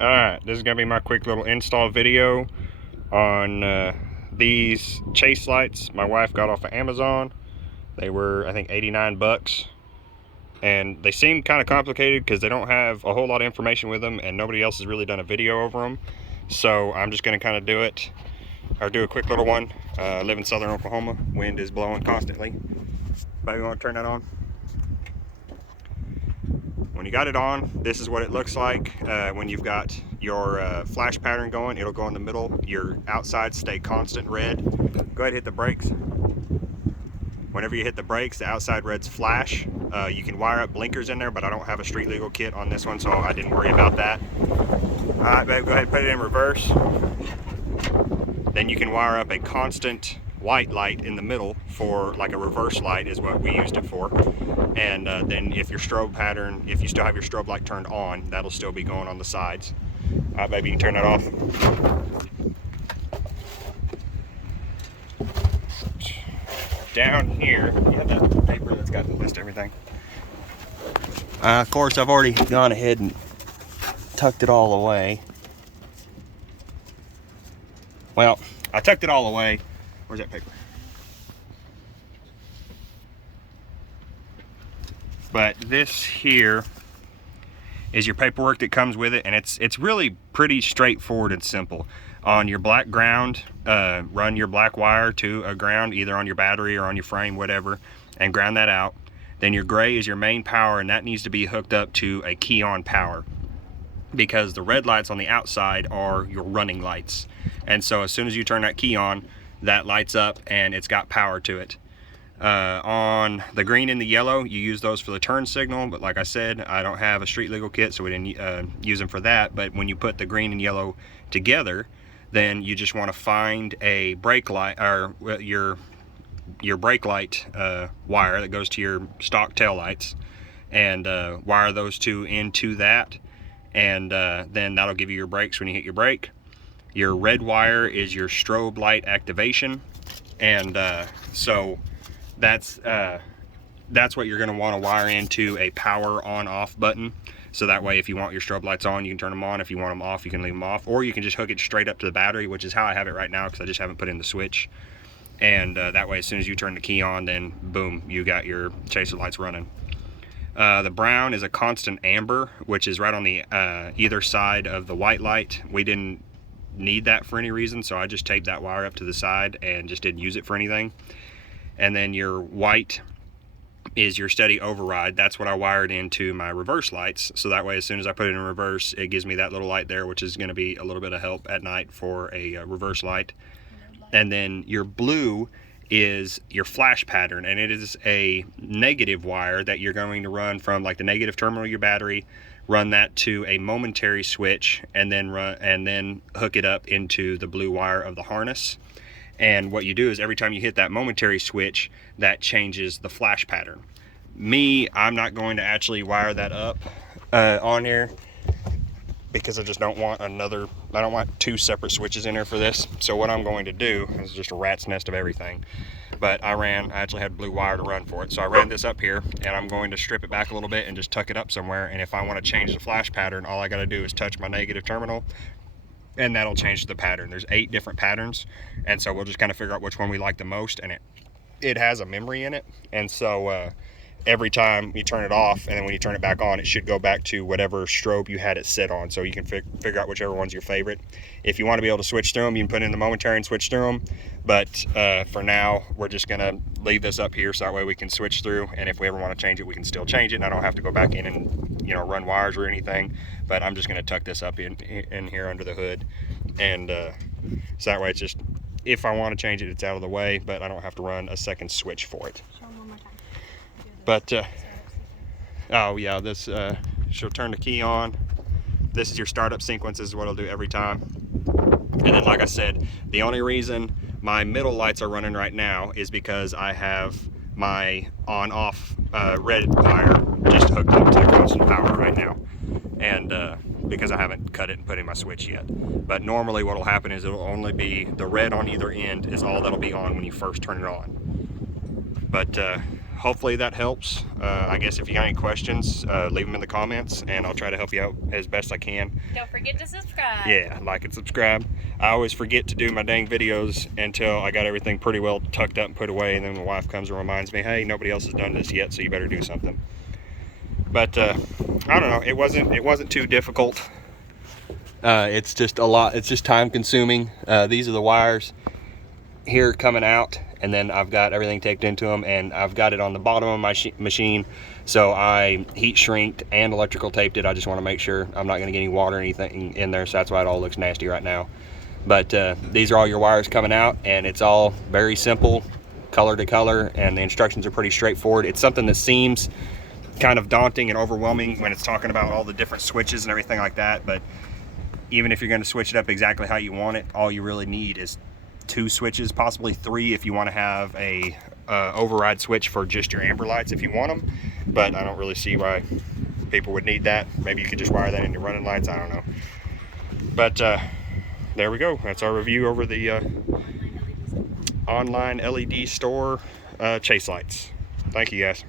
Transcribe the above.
Alright, this is going to be my quick little install video on these chase lights my wife got off of Amazon. They were, I think, 89 bucks. And they seem kind of complicated because they don't have a whole lot of information with them and nobody else has really done a video over them. So I'm just going to kind of do it, or do a quick little one. I live in southern Oklahoma. Wind is blowing constantly. Maybe want to turn that on? When you got it on, this is what it looks like. When you've got your flash pattern going, it'll go in the middle. Your outside stay constant red. Go ahead and hit the brakes. Whenever you hit the brakes, the outside reds flash. You can wire up blinkers in there, but I don't have a street legal kit on this one, so I didn't worry about that. All right, babe, go ahead and put it in reverse. Then you can wire up a constant white light in the middle for like a reverse light is what we used it for. And then if your strobe pattern, if you still have your strobe light turned on, that'll still be going on the sides. All right, baby, you can turn that off. Down here, you have that paper that's got the list of everything. Of course, I've already gone ahead and tucked it all away. Well, I tucked it all away. Where's that paper? But this here is your paperwork that comes with it, and it's really pretty straightforward and simple. On your black ground, run your black wire to a ground, either on your battery or on your frame, whatever, and ground that out. Then your gray is your main power, and that needs to be hooked up to a key on power, because the red lights on the outside are your running lights. And so as soon as you turn that key on, that lights up and it's got power to it. On the green and the yellow, you use those for the turn signal, but like I said, I don't have a street legal kit, so we didn't use them for that. But when you put the green and yellow together, then you just want to find a brake light, or your brake light wire that goes to your stock tail lights, and wire those two into that, and then that'll give you your brakes when you hit your brake. Your red wire is your strobe light activation, and so that's what you're going to want to wire into a power on off button. So that way, if you want your strobe lights on, you can turn them on. If you want them off, you can leave them off, or you can just hook it straight up to the battery, which is how I have it right now, because I just haven't put in the switch. And that way, as soon as you turn the key on, then boom, you got your chaser lights running. The brown is a constant amber, which is right on the either side of the white light. We didn't need that for any reason, so I just taped that wire up to the side and just didn't use it for anything. And then your white is your steady override. That's what I wired into my reverse lights, so that way as soon as I put it in reverse, it gives me that little light there, which is going to be a little bit of help at night for a reverse light. And then your blue is your flash pattern, and it is a negative wire that you're going to run from like the negative terminal of your battery, run that to a momentary switch, and then hook it up into the blue wire of the harness. And what you do is every time you hit that momentary switch, that changes the flash pattern. I'm not going to actually wire that up on here, because I just don't want I don't want two separate switches in there for this. So what I'm going to do is just a rat's nest of everything. But I actually had blue wire to run for it. So I ran this up here, and I'm going to strip it back a little bit and just tuck it up somewhere. And if I want to change the flash pattern, all I got to do is touch my negative terminal, and that'll change the pattern. There's 8 different patterns, and so we'll just kind of figure out which one we like the most. And it has a memory in it, and so every time you turn it off, and then when you turn it back on, it should go back to whatever strobe you had it set on, so you can figure out whichever one's your favorite. If you want to be able to switch through them, you can put in the momentary and switch through them, but for now, we're just going to leave this up here so that way we can switch through, and if we ever want to change it, we can still change it, and I don't have to go back in and run wires or anything. But I'm just going to tuck this up in here under the hood, and so that way it's just, if I want to change it, it's out of the way, but I don't have to run a second switch for it. Show them one more time. But oh yeah, this she'll turn the key on. This is your startup sequence. This is what I'll do every time. And then, like I said, the only reason my middle lights are running right now is because I have my on-off red wire just hooked up to constant power right now, and because I haven't cut it and put in my switch yet. But normally what will happen is it'll only be the red on either end is all that'll be on when you first turn it on. But hopefully that helps. I guess if you got any questions, leave them in the comments, and I'll try to help you out as best I can. Don't forget to subscribe. Yeah, like and subscribe. I always forget to do my dang videos until I got everything pretty well tucked up and put away, and then my wife comes and reminds me, hey, nobody else has done this yet, so you better do something. But I don't know, it wasn't too difficult. It's just a lot, it's just time consuming. These are the wires here coming out, and then I've got everything taped into them, and I've got it on the bottom of my machine, so I heat shrinked and electrical taped it. I just want to make sure I'm not going to get any water or anything in there, so that's why it all looks nasty right now. But these are all your wires coming out, and it's all very simple, color to color, and the instructions are pretty straightforward. It's something that seems kind of daunting and overwhelming when it's talking about all the different switches and everything like that, but even if you're going to switch it up exactly how you want it, all you really need is 2 switches, possibly 3 if you want to have a override switch for just your amber lights if you want them, but I don't really see why people would need that. Maybe you could just wire that into running lights, I don't know. But there we go, that's our review over the online LED store chase lights. Thank you guys.